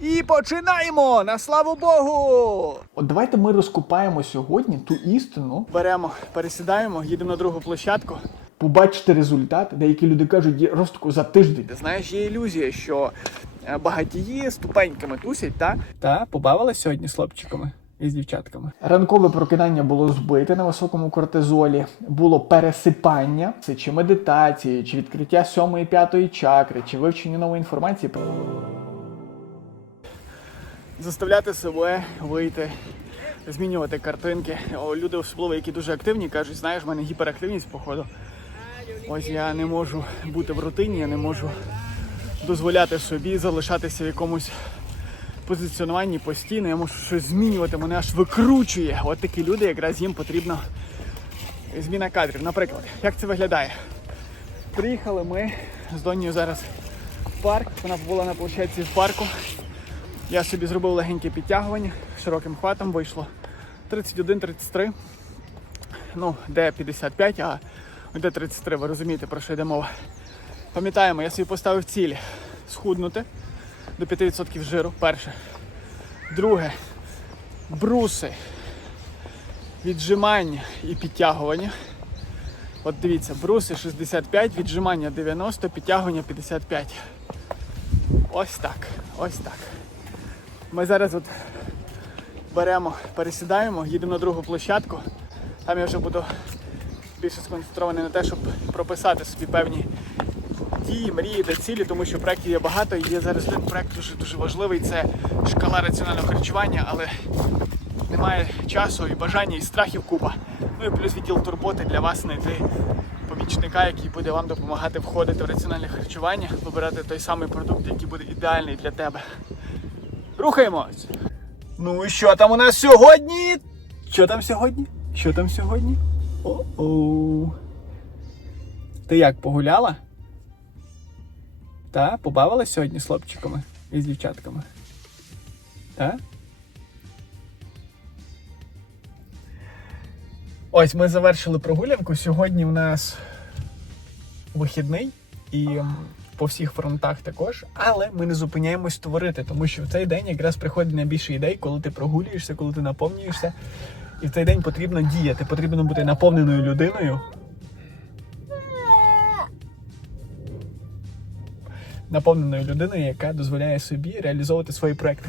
І починаємо! На славу Богу! От давайте ми розкопаємо сьогодні ту істину, Беремо, пересідаємо, їдемо на другу площадку. побачити результат. Деякі люди кажуть, є ростку за тиждень. Ти знаєш, є ілюзія, що е, багатії ступеньками тусять, та? Та, побавилась сьогодні з хлопчиками і з дівчатками. Ранкове прокидання було збите на високому кортизолі, було пересипання, це чи медитації, чи відкриття сьомої п'ятої чакри, чи вивчення нової інформації. Заставляти себе вийти, змінювати картинки. О, люди, особливо, які дуже активні, кажуть, знаєш, в мене гіперактивність, походу. Ось я не можу бути в рутині, я не можу дозволяти собі залишатися в якомусь позиціонуванні постійно. Я можу щось змінювати, мене аж викручує. От такі люди, якраз їм потрібна зміна кадрів. Наприклад, як це виглядає? Приїхали ми з Донію зараз в парк. Вона була на площадці в парку. Я собі зробив легеньке підтягування широким хватом вийшло 31-33. Ну, де 55, а де 33, ви розумієте, про що йде мова. Пам'ятаємо, я собі поставив ціль схуднути до 5% жиру. Перше. Друге. Бруси. Віджимання і підтягування. От дивіться, бруси 65, віджимання 90, підтягування 55. Ось так. Ось так. Ми зараз от беремо, пересідаємо, їдемо на другу площадку. Там я вже буду більше сконцентрований на те, щоб прописати собі певні дії, мрії та цілі, тому що проєктів є багато. І є зараз один проєкт дуже дуже важливий. Це шкала раціонального харчування, але немає часу і бажання, і страхів купа. Ну і плюс відділ турботи для вас знайти помічника, який буде вам допомагати входити в раціональне харчування, вибирати той самий продукт, який буде ідеальний для тебе. Рухаємось. Ну і що там у нас сьогодні? Що там сьогодні? Що там сьогодні? О-оу. Ти як погуляла? Та, побавилась сьогодні з хлопчиками і з дівчатками. Та? Ось ми завершили прогулянку. Сьогодні у нас вихідний і м, по всіх фронтах також. Але ми не зупиняємось творити, тому що в цей день якраз приходить найбільше ідей, коли ти прогулюєшся, коли ти наповнюєшся. І в цей день потрібно діяти, потрібно бути наповненою людиною. Наповненою людиною, яка дозволяє собі реалізовувати свої проекти.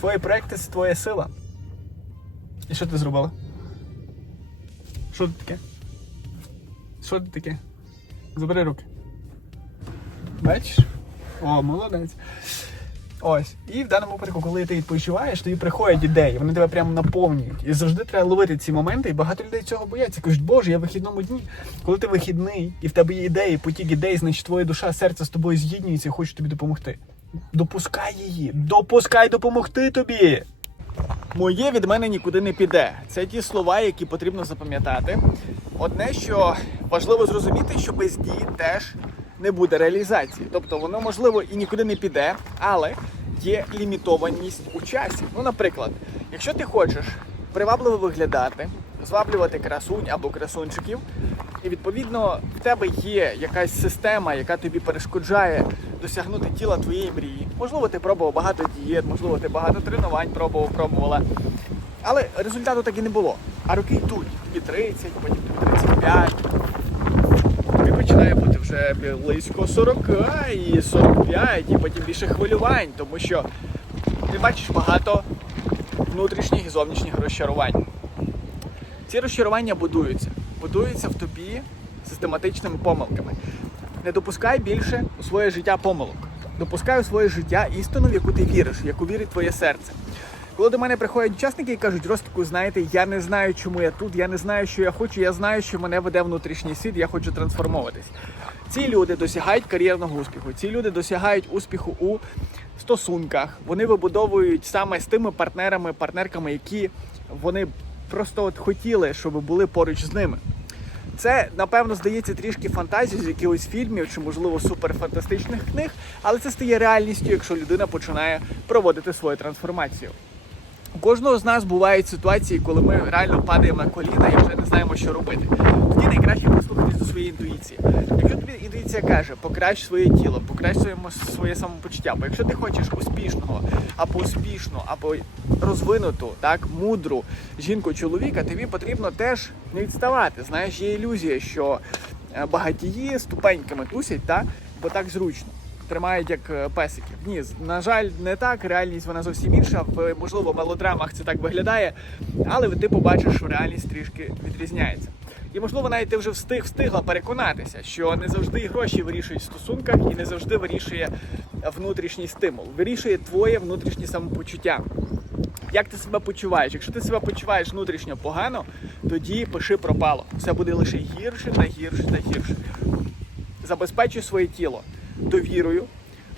Твої проекти це твоя сила. І що ти зробила? Що це таке? Що це таке? Забери руки. Бачиш? О, молодець. Ось. І в даному випадку, коли ти відпочиваєш, тобі приходять ідеї, вони тебе прямо наповнюють. І завжди треба ловити ці моменти, і багато людей цього бояться. Кажуть, боже, я в вихідному дні. Коли ти вихідний, і в тебе є ідеї, потік ідей, значить твоя душа, серце з тобою з'єднується і хоче тобі допомогти. Допускай її, допускай допомогти тобі. Моє від мене нікуди не піде. Це ті слова, які потрібно запам'ятати. Одне, що важливо зрозуміти, що без дії теж не буде реалізації. Тобто воно можливо і нікуди не піде, але є лімітованість у часі. Ну, наприклад, якщо ти хочеш привабливо виглядати, зваблювати красунь або красунчиків, і відповідно в тебе є якась система, яка тобі перешкоджає досягнути тіла твоєї мрії. Можливо, ти пробував багато дієт, можливо, ти багато тренувань пробував, пробувала. Але результату так і не було. А роки йдуть. Тобі 30, потім тобі 35. Тобі починає вже близько 40 і 45, і потім більше хвилювань, тому що ти бачиш багато внутрішніх і зовнішніх розчарувань. Ці розчарування будуються. Будуються в тобі систематичними помилками. Не допускай більше у своє життя помилок. Допускай у своє життя істину, в яку ти віриш, в яку вірить твоє серце. Коли до мене приходять учасники і кажуть, Ростику, знаєте, я не знаю, чому я тут, я не знаю, що я хочу, я знаю, що мене веде внутрішній світ, я хочу трансформовуватись. Ці люди досягають кар'єрного успіху, ці люди досягають успіху у стосунках. Вони вибудовують саме з тими партнерами, партнерками, які вони просто от хотіли, щоб були поруч з ними. Це, напевно, здається трішки фантазією з якихось фільмів чи, можливо, суперфантастичних книг, але це стає реальністю, якщо людина починає проводити свою трансформацію. У кожного з нас бувають ситуації, коли ми реально падаємо на коліна і вже не знаємо, що робити. Тоді найкраще прислухатись до своєї інтуїції. Якщо тобі інтуїція каже, покращ своє тіло, покращ своє, своє самопочуття. Бо якщо ти хочеш успішного, або успішну, або розвинуту, так, мудру жінку чоловіка, тобі потрібно теж не відставати. Знаєш, є ілюзія, що е, багатії ступеньками тусять, та, бо так зручно. Тримають як е, песиків. Ні, на жаль, не так. Реальність вона зовсім інша. В можливо мелодрамах це так виглядає, але ти побачиш, що реальність трішки відрізняється. І можливо, навіть ти вже встиг встигла переконатися, що не завжди гроші вирішують в стосунках і не завжди вирішує внутрішній стимул. Вирішує твоє внутрішнє самопочуття. Як ти себе почуваєш? Якщо ти себе почуваєш внутрішньо погано, тоді пиши пропало. Все буде лише гірше та гірше та гірше. Забезпечуй своє тіло довірою,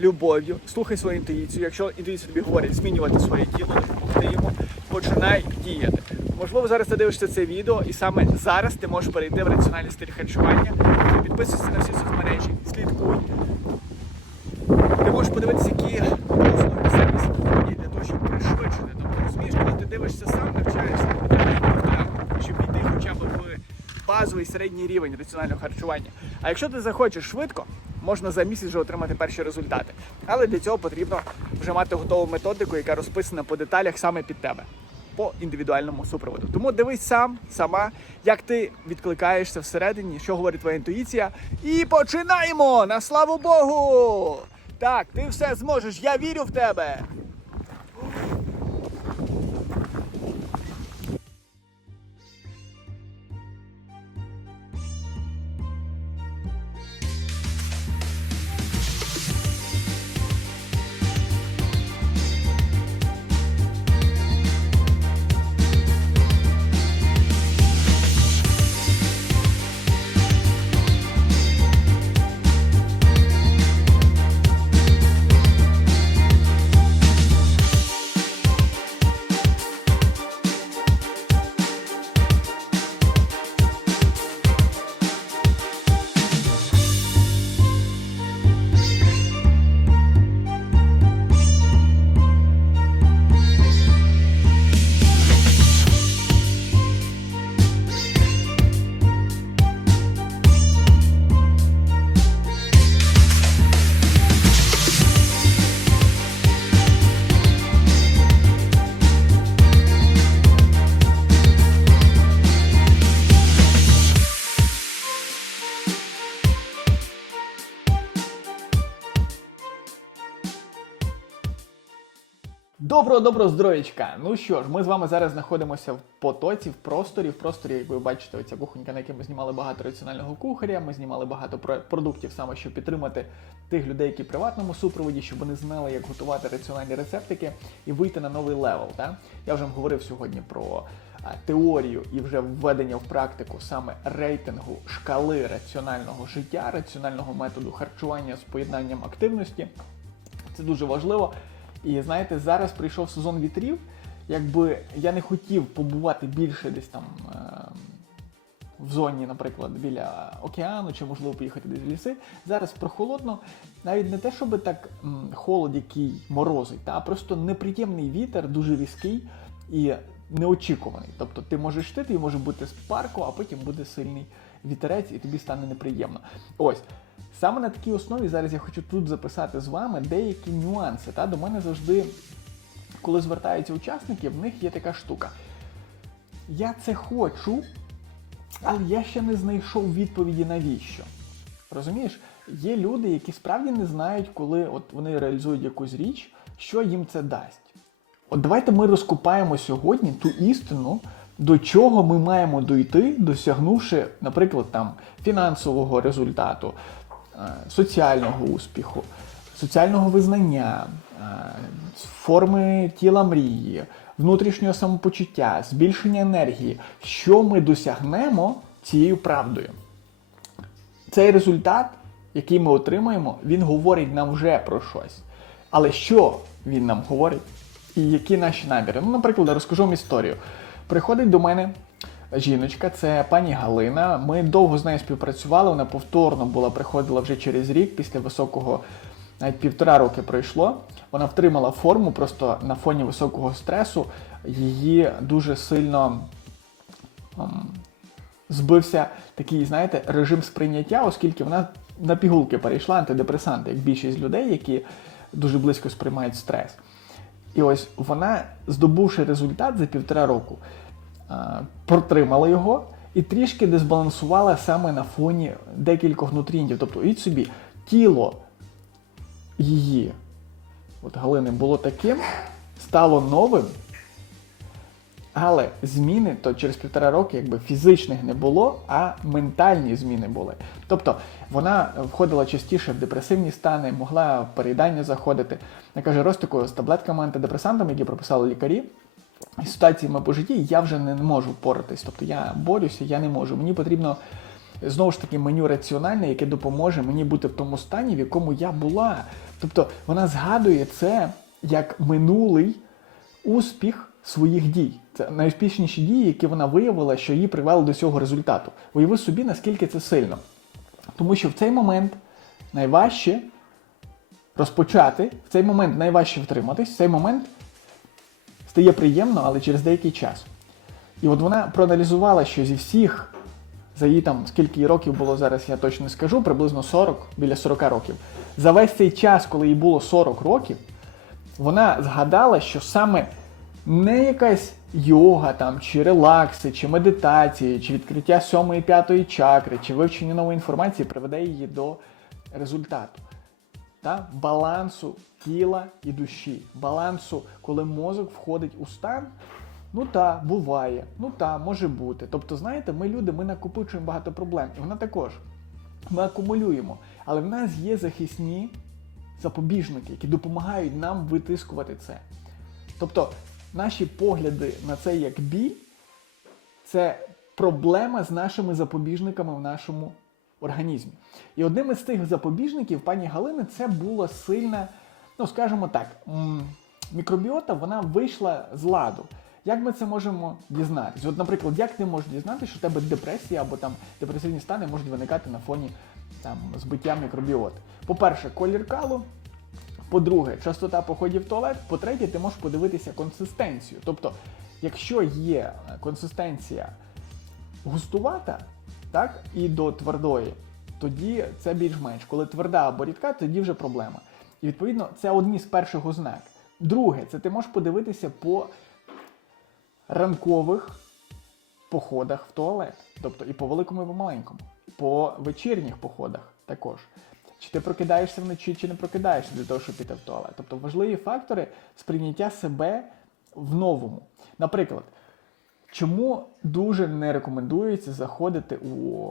любов'ю, слухай свою інтуїцію. Якщо інтуїція тобі говорить змінювати своє тіло, допомогти йому, починай діяти. Можливо, зараз ти дивишся це відео, і саме зараз ти можеш перейти в раціональний стиль харчування. Підписуйся на всі соцмережі, слідкуй. Ти можеш подивитися, які основні сервіси входять для того, щоб пришвидшити. Тобто розумієш, коли ти дивишся сам, навчаєшся, щоб піти хоча б в базовий середній рівень раціонального харчування. А якщо ти захочеш швидко, можна за місяць вже отримати перші результати. Але для цього потрібно вже мати готову методику, яка розписана по деталях саме під тебе. По індивідуальному супроводу. Тому дивись сам, сама, як ти відкликаєшся всередині, що говорить твоя інтуїція. І починаємо! На славу Богу! Так, ти все зможеш, я вірю в тебе. Доброго доброго здоров'ячка! Ну що ж, ми з вами зараз знаходимося в потоці, в просторі. В просторі, як ви бачите, оця кухонька, на якій ми знімали багато раціонального кухаря. Ми знімали багато про- продуктів саме, щоб підтримати тих людей, які в приватному супроводі, щоб вони знали, як готувати раціональні рецептики і вийти на новий левел. Та? Я вже говорив сьогодні про теорію і вже введення в практику саме рейтингу шкали раціонального життя, раціонального методу харчування з поєднанням активності. Це дуже важливо. І знаєте, зараз прийшов сезон вітрів. Якби я не хотів побувати більше десь там е, в зоні, наприклад, біля океану, чи можливо поїхати десь в ліси. Зараз прохолодно, навіть не те, щоб так холод, який морозить, а просто неприємний вітер, дуже різкий і неочікуваний. Тобто ти можеш йти, ти може бути з парку, а потім буде сильний вітерець, і тобі стане неприємно. Ось. Саме на такій основі зараз я хочу тут записати з вами деякі нюанси. Та? До мене завжди, коли звертаються учасники, в них є така штука. Я це хочу, але я ще не знайшов відповіді навіщо. Розумієш, є люди, які справді не знають, коли от вони реалізують якусь річ, що їм це дасть. От давайте ми розкопаємо сьогодні ту істину, до чого ми маємо дойти, досягнувши, наприклад, там фінансового результату, соціального успіху, соціального визнання, е, форми тіла мрії, внутрішнього самопочуття, збільшення енергії, що ми досягнемо цією правдою. Цей результат, який ми отримаємо, він говорить нам вже про щось. Але що він нам говорить? І які наші наміри? Ну, наприклад, розкажу вам історію. Приходить до мене жіночка, це пані Галина. Ми довго з нею співпрацювали. Вона повторно була, приходила вже через рік після високого, навіть півтора роки пройшло. Вона втримала форму, просто на фоні високого стресу її дуже сильно ем, збився такий, знаєте, режим сприйняття, оскільки вона на пігулки перейшла антидепресанти, як більшість людей, які дуже близько сприймають стрес. І ось вона, здобувши результат за півтора року, протримала його і трішки дезбалансувала саме на фоні декількох нутрієнтів. Тобто, уявіть собі, тіло її, от Галини, було таким, стало новим, але зміни то через півтора роки якби фізичних не було, а ментальні зміни були. Тобто вона входила частіше в депресивні стани, могла в переїдання заходити. Я каже, Ростику з таблетками антидепресантами, які прописали лікарі. І ситуаціями по житті я вже не можу впоратись. Тобто я борюся, я не можу. Мені потрібно знову ж таки меню раціональне, яке допоможе мені бути в тому стані, в якому я була. Тобто вона згадує це як минулий успіх своїх дій. Це найуспішніші дії, які вона виявила, що її привели до цього результату. Уяви собі, наскільки це сильно. Тому що в цей момент найважче розпочати, в цей момент найважче втриматись, в цей момент стає приємно, але через деякий час. І от вона проаналізувала, що зі всіх, за її там, скільки їй років було зараз, я точно не скажу, приблизно 40, біля 40 років. За весь цей час, коли їй було 40 років, вона згадала, що саме не якась йога там, чи релакси, чи медитації, чи відкриття сьомої п'ятої чакри, чи вивчення нової інформації приведе її до результату. Та? Балансу тіла і душі. Балансу, коли мозок входить у стан. Ну та, буває, ну та, може бути. Тобто, знаєте, ми люди, ми накопичуємо багато проблем. І вона також. Ми акумулюємо. Але в нас є захисні запобіжники, які допомагають нам витискувати це. Тобто, наші погляди на це як біль це проблема з нашими запобіжниками в нашому організмі. І одним із цих запобіжників пані Галини це була сильна, ну скажімо так, мікробіота вона вийшла з ладу. Як ми це можемо дізнатися? От, наприклад, як ти можеш дізнатися, що у тебе депресія або там депресивні стани можуть виникати на фоні там, збиття мікробіоти? По-перше, колір калу. По-друге, частота походів в туалет. По-третє, ти можеш подивитися консистенцію. Тобто, якщо є консистенція густувата, так, і до твердої, тоді це більш-менш. Коли тверда або рідка, тоді вже проблема. І відповідно, це одні з перших ознак. Друге, це ти можеш подивитися по ранкових походах в туалет. Тобто і по великому, і по маленькому. По вечірніх походах також. Чи ти прокидаєшся вночі, чи не прокидаєшся для того, щоб піти в туалет. Тобто важливі фактори сприйняття себе в новому. Наприклад, чому дуже не рекомендується заходити у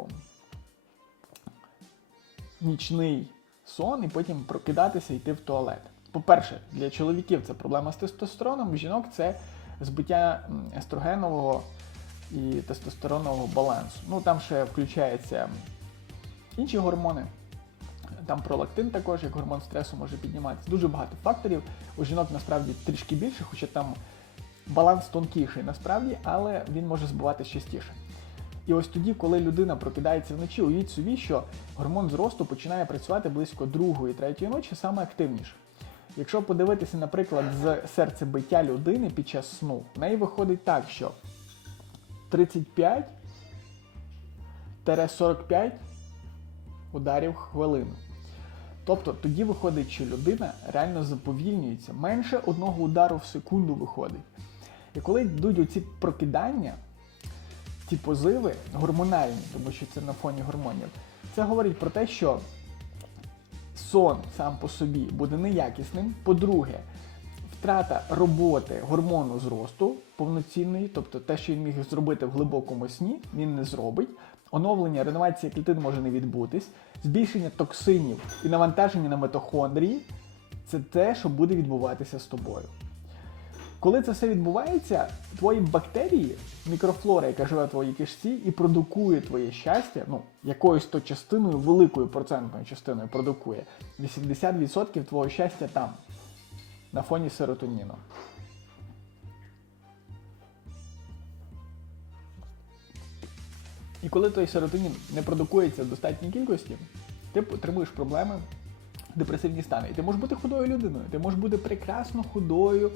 нічний сон і потім прокидатися і йти в туалет. По-перше, для чоловіків це проблема з тестостероном, у жінок це збиття естрогенового і тестостеронового балансу. Ну там ще включаються інші гормони. Там пролактин також, як гормон стресу, може підніматися. Дуже багато факторів. У жінок насправді трішки більше, хоча там баланс тонкіший насправді, але він може збиватися частіше. І ось тоді, коли людина прокидається вночі, уявіть собі, що гормон зросту починає працювати близько другої, третьої ночі саме активніше. Якщо подивитися, наприклад, з серцебиття людини під час сну, в неї виходить так, що 35-45 ударів хвилину. Тобто тоді виходить, що людина реально заповільнюється, менше одного удару в секунду виходить. І коли йдуть оці прокидання, ці позиви гормональні, тому що це на фоні гормонів, це говорить про те, що сон сам по собі буде неякісним. По-друге, втрата роботи гормону зросту повноцінної, тобто те, що він міг зробити в глибокому сні, він не зробить. Оновлення, реновація клітин може не відбутись, збільшення токсинів і навантаження на митохондрії це те, що буде відбуватися з тобою. Коли це все відбувається, твої бактерії, мікрофлора, яка живе в твоїй кишці, і продукує твоє щастя, ну, якоюсь то частиною, великою процентною частиною продукує 80% твого щастя там, на фоні серотоніну. І коли той серотонін не продукується в достатній кількості, ти отримуєш проблеми, депресивні стани. І ти можеш бути худою людиною, ти можеш бути прекрасно худою,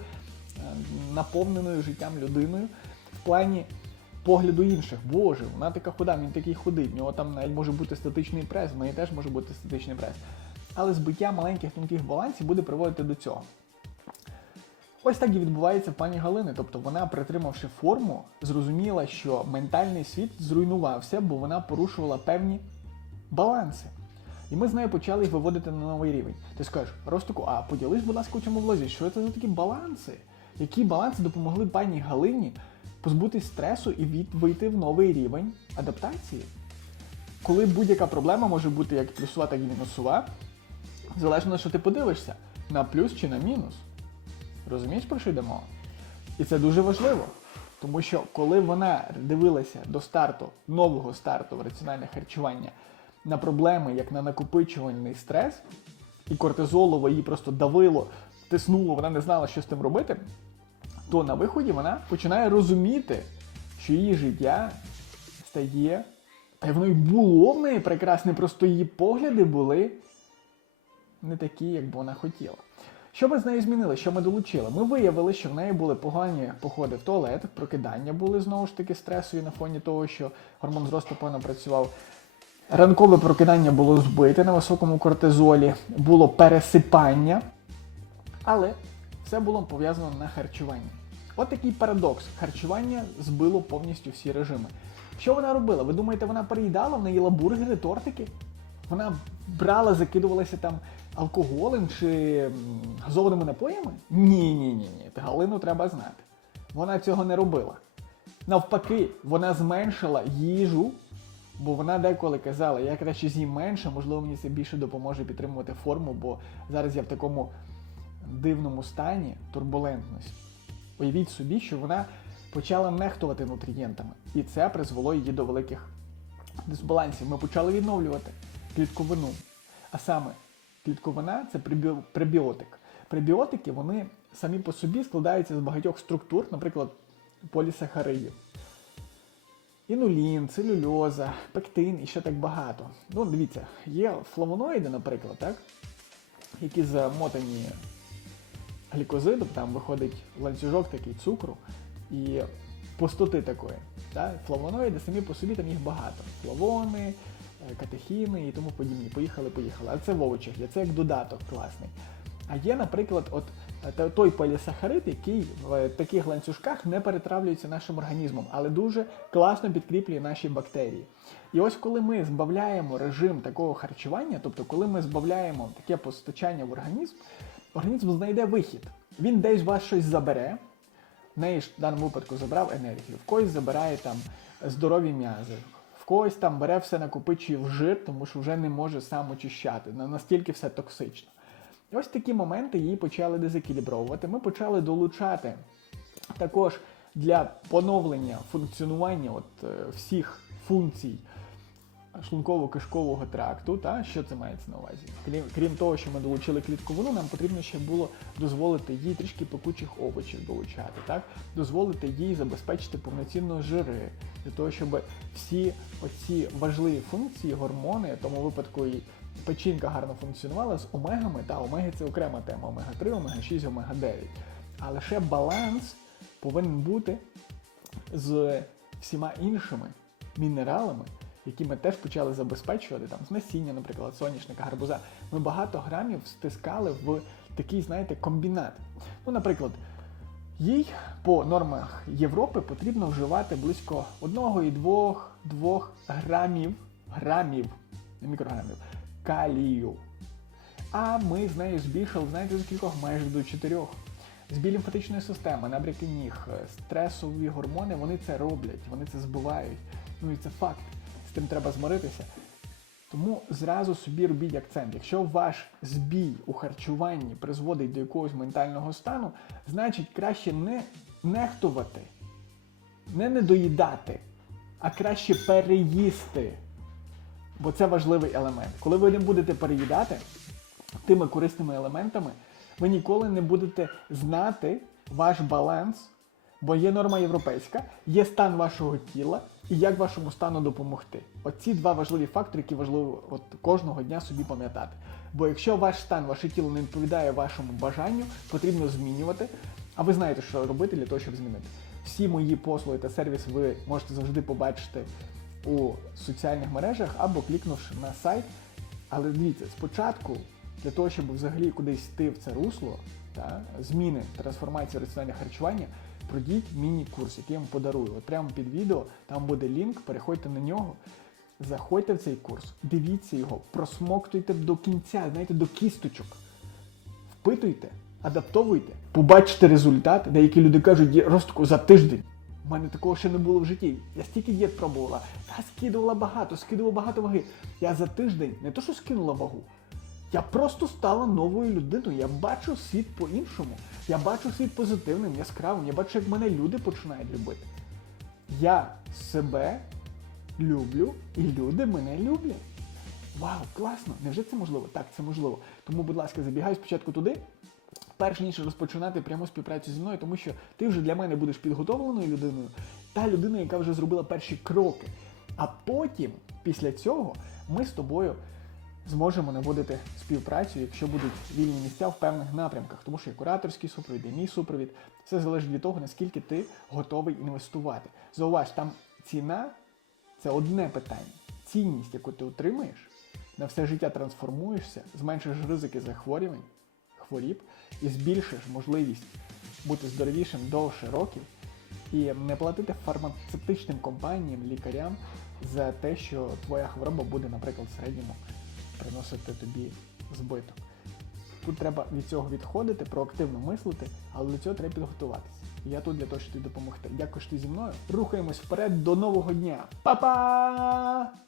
наповненою життям людиною в плані погляду інших. Боже, вона така худа, він такий худий, в нього там навіть може бути статичний прес, в неї теж може бути статичний прес. Але збиття маленьких тонких балансів буде приводити до цього. Ось так і відбувається в пані Галини. Тобто вона, притримавши форму, зрозуміла, що ментальний світ зруйнувався, бо вона порушувала певні баланси. І ми з нею почали їх виводити на новий рівень. Ти скажеш, Ростику, а поділись, будь ласка, у цьому влозі, що це за такі баланси? Які баланси допомогли пані Галині позбутись стресу і від, вийти в новий рівень адаптації? Коли будь-яка проблема може бути як плюсова, так і мінусова, залежно на що ти подивишся, на плюс чи на мінус. Розумієш, про що йде мова? І це дуже важливо. Тому що коли вона дивилася до старту, нового старту в раціональне харчування на проблеми, як на накопичувальний стрес, і кортизолово її просто давило, тиснуло, вона не знала, що з тим робити, то на виході вона починає розуміти, що її життя стає. Та й воно й було в неї прекрасне, просто її погляди були не такі, як би вона хотіла. Що ми з нею змінили? Що ми долучили? Ми виявили, що в неї були погані походи в туалет, прокидання були знову ж таки стресові на фоні того, що гормон зросту погано працював. Ранкове прокидання було збите на високому кортизолі, було пересипання, але все було пов'язано на харчуванні. От такий парадокс. Харчування збило повністю всі режими. Що вона робила? Ви думаєте, вона переїдала, вона їла бургери, тортики? Вона брала, закидувалася там алкоголем чи газованими напоями? Ні, ні, ні, ні. Галину треба знати. Вона цього не робила. Навпаки, вона зменшила їжу, бо вона деколи казала, я краще з'їм менше, можливо, мені це більше допоможе підтримувати форму, бо зараз я в такому дивному стані турбулентності. Уявіть собі, що вона почала нехтувати нутрієнтами, і це призвело її до великих дисбалансів. Ми почали відновлювати клітковину. А саме клітковина це пребіотик. Пребіотики вони самі по собі складаються з багатьох структур, наприклад, полісахаридів. Інулін, целюльоза, пектин і ще так багато. Ну, дивіться, є флавоноїди, наприклад, так? які замотані глікозидом, там виходить ланцюжок такий цукру і пустоти такої. Так? Флавоноїди самі по собі там їх багато. Флавони, е, катехіни і тому подібні. Поїхали, поїхали. А це в овочах є, це як додаток класний. А є, наприклад, от е, той полісахарид, який в е, таких ланцюжках не перетравлюється нашим організмом, але дуже класно підкріплює наші бактерії. І ось коли ми збавляємо режим такого харчування, тобто коли ми збавляємо таке постачання в організм, організм знайде вихід. Він десь вас щось забере, в неї в даному випадку забрав енергію, в когось забирає там здорові м'язи, в когось там бере все накопичує в жир, тому що вже не може сам очищати. Настільки все токсично. Ось такі моменти її почали дезекілібровувати. Ми почали долучати також для поновлення функціонування от, е, всіх функцій шлунково-кишкового тракту. Та? Що це мається на увазі? Крім, крім того, що ми долучили клітковину, нам потрібно ще було дозволити їй трішки пекучих овочів долучати, так? дозволити їй забезпечити повноцінно жири, для того, щоб всі оці важливі функції, гормони, в тому випадку і печінка гарно функціонувала з омегами, та омеги це окрема тема, омега-3, омега-6, омега-9. А лише баланс повинен бути з всіма іншими мінералами, які ми теж почали забезпечувати там з насіння, наприклад, соняшника, гарбуза. Ми багато грамів стискали в такий, знаєте, комбінат. Ну, наприклад, їй по нормах Європи потрібно вживати близько 1,2 грамів, грамів, не мікрограмів, калію. А ми з нею збільшили, знаєте, з кількох майже до 4. Збій лімфатичної системи, набряки ніг, стресові гормони, вони це роблять, вони це збивають. Ну і це факт. Тим треба змиритися. Тому зразу собі робіть акцент. Якщо ваш збій у харчуванні призводить до якогось ментального стану, значить краще не нехтувати, не недоїдати, а краще переїсти. Бо це важливий елемент. Коли ви не будете переїдати тими корисними елементами, ви ніколи не будете знати ваш баланс, бо є норма європейська, є стан вашого тіла і як вашому стану допомогти. Оці два важливі фактори, які важливо от кожного дня собі пам'ятати. Бо якщо ваш стан, ваше тіло не відповідає вашому бажанню, потрібно змінювати. А ви знаєте, що робити для того, щоб змінити. Всі мої послуги та сервіс ви можете завжди побачити у соціальних мережах або клікнувши на сайт. Але дивіться, спочатку, для того, щоб взагалі кудись йти в це русло, та, зміни трансформації раціонального харчування, пройдіть міні-курс, який я вам подарую. От прямо під відео там буде лінк, переходьте на нього. Заходьте в цей курс, дивіться його, просмоктуйте до кінця, знаєте, до кісточок. Впитуйте, адаптовуйте, побачите результат. Деякі люди кажуть, «Я Ростику, за тиждень. У мене такого ще не було в житті. Я стільки дієт пробувала, я скидувала багато, скидувала багато ваги. Я за тиждень не то, що скинула вагу, я просто стала новою людиною. Я бачу світ по-іншому. Я бачу світ позитивним, яскравим. Я бачу, як мене люди починають любити. Я себе люблю, і люди мене люблять. Вау, класно! Невже це можливо? Так, це можливо. Тому, будь ласка, забігай спочатку туди, перш ніж розпочинати пряму співпрацю зі мною, тому що ти вже для мене будеш підготовленою людиною, та людина, яка вже зробила перші кроки. А потім, після цього, ми з тобою зможемо наводити співпрацю, якщо будуть вільні місця в певних напрямках, тому що є кураторський супровід, є мій супровід. Все залежить від того, наскільки ти готовий інвестувати. Зауваж, там ціна це одне питання. Цінність, яку ти отримаєш, на все життя трансформуєшся, зменшиш ризики захворювань, хворіб і збільшиш можливість бути здоровішим довше років і не платити фармацевтичним компаніям, лікарям за те, що твоя хвороба буде, наприклад, в середньому приносити тобі збиток. Тут треба від цього відходити, проактивно мислити, але для цього треба підготуватися. Я тут для того, щоб тобі допомогти. Дякую, що ти зі мною. Рухаємось вперед до нового дня. Па-па!